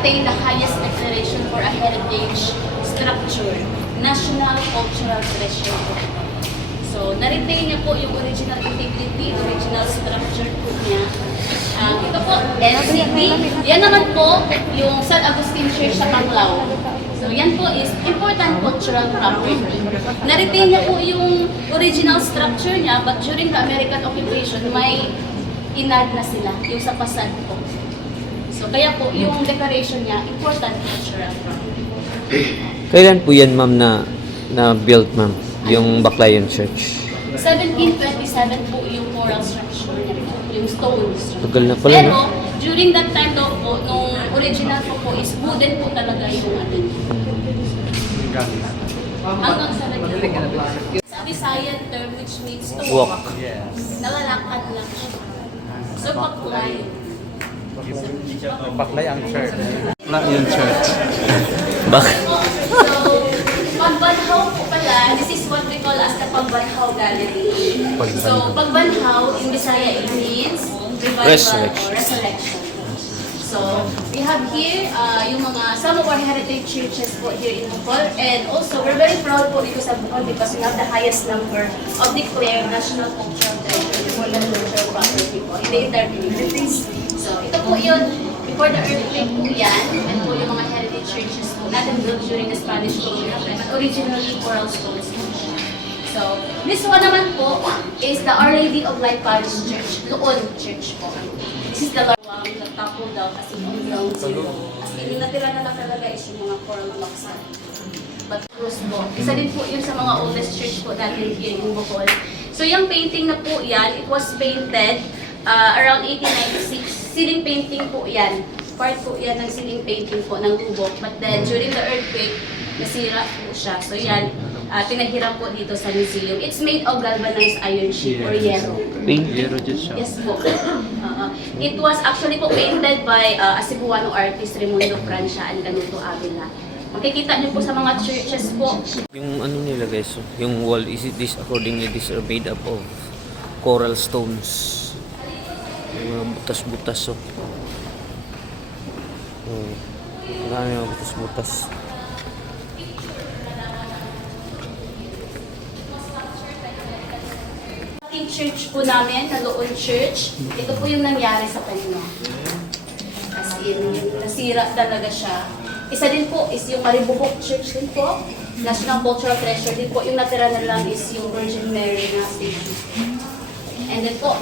attained the highest declaration for a heritage structure, National Cultural Treasure po. So, na-retain niya po yung original integrity, original structure po niya. Ito po, NCT. Yan naman po, yung San Agustin Church sa Panglao. So, yan po is important cultural property. Na-retain niya po yung original structure niya, but during the American occupation, may inad na sila, yung sa facade po. So, kaya po, yung decoration niya, important cultural property. Kailan po yan, ma'am, na built, ma'am? Yung Baclayon Church? 1727 po yung moral structure niya po, yung stone structure. Tagal na pala, Pero, no? during that time daw po, nung original po is wooden po talaga yung ano niya. Hanggang sa naging sa Visayan term which means to walk. Nalalakad lang siya. So, Baclayon. Baclayon church. Baclayon church. So, Pagbanhaw po pala, this is what we call as the Pagbanhaw Gallery. So, Pagbanhaw in Bisaya it means revival or resurrection. So, we have here yung some of our heritage churches po here in Bohol, and also we're very proud po dito sa Bohol because we have the highest number of declared national cultural treasure for the cultural property po in the entire Philippines. So, ito po yun, before the earthquake po yan, and po yung mga heritage churches po natin built during the Spanish colonial time, but originally coral stones po siya. So, this one naman po is the Our Lady of Light Parish Church, Loon Church po. This is the Lord nagtapol daw kasi yung ground zero. As in, yung natira na lang talaga is yung mga coral blocks na. But close po. Isa din po yun sa mga oldest church po natin here in Bohol. So, yung painting na po yan, it was painted around 1896. Ceiling painting po yan. Part po yan ng ceiling painting po ng Lubok. But then, during the earthquake, nasira po siya. So yan, pinahiram po dito sa museum. It's made of galvanized iron sheet or yero. Yes po. It was actually po painted by a Cebuano artist, Raimundo Francia and Canuto Avila. Makikita niyo po sa mga churches po. Yung ano nila, guys, yung wall, is it this, accordingly, these are made up of coral stones. Yung butas-butas, oh. Marami mga butas-butas. Yung church po namin, na Loon Church, ito po yung nangyari sa kanya. As in, nasira talaga siya. Isa din po is yung Maribubok Church din po. National Cultural Treasure din po. Yung natira na lang is yung Virgin Mary na statue. And then po,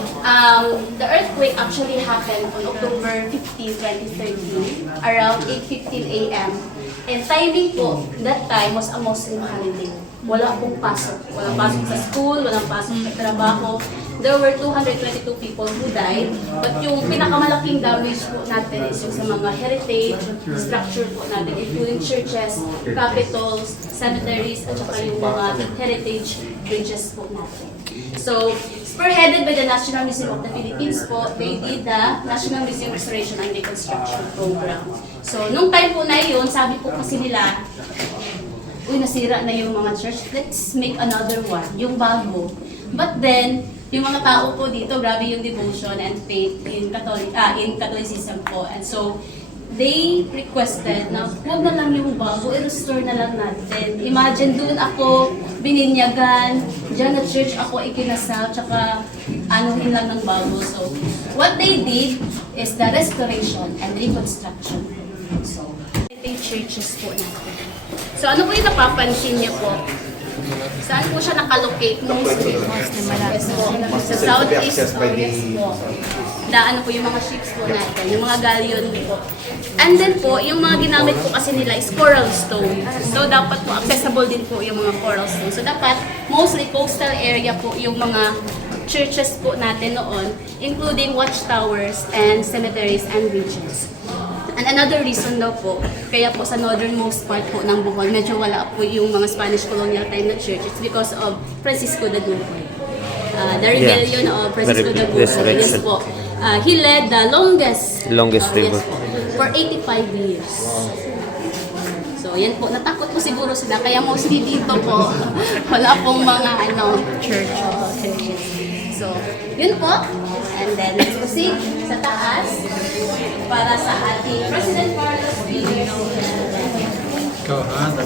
the earthquake actually happened on October 15, 2013, around 8:15 a.m. And timing po, that time was a Muslim holiday. Wala pong pasok. Walang pasok sa school, walang pasok sa trabaho. There were 222 people who died. But yung pinakamalaking damage po natin is yung sa mga heritage structure po natin, including churches, capitals, cemeteries, at saka yung mga heritage bridges po natin. So, spearheaded by the National Museum of the Philippines po, they did the National Museum Restoration and Reconstruction Program. So, nung time po na yun, sabi po kasi nila, uy, nasira na yung mga church, let's make another one, yung bago. But then, yung mga tao po dito, grabe yung devotion and faith in Catholicism po. And so, they requested na huwag na lang yung bago, i-restore na lang natin. Imagine, doon ako bininyagan, dyan na church ako ikinasal, tsaka anuhin lang ng bago. So, what they did is the restoration and reconstruction. So, heritage churches po natin. So, ano po yung napapansin niyo po? Saan po siya nakalocate? Mostly. Yes po. Sa southeast po. Yes po. Ano po yung mga ships po natin, yung mga galleon po. And then po, yung mga ginamit po kasi nila is coral stone. So, dapat po accessible din po yung mga coral stone. So, dapat mostly coastal area po yung mga churches po natin noon, including watchtowers and cemeteries and bridges. And another reason daw po, kaya po sa northernmost part po ng Bohol, medyo wala po yung mga Spanish colonial time na church. It's because of Francisco de Duque. The rebellion of Francisco de Duque. Yes po. He led the longest Longest river. yes po, for 85 years. So So, yan po. Natakot po siguro sila. Kaya mostly dito po, wala pong mga church. Churches. So, yun po. And then, let's proceed sa taas para sa ating President Carlos P. Go, ha?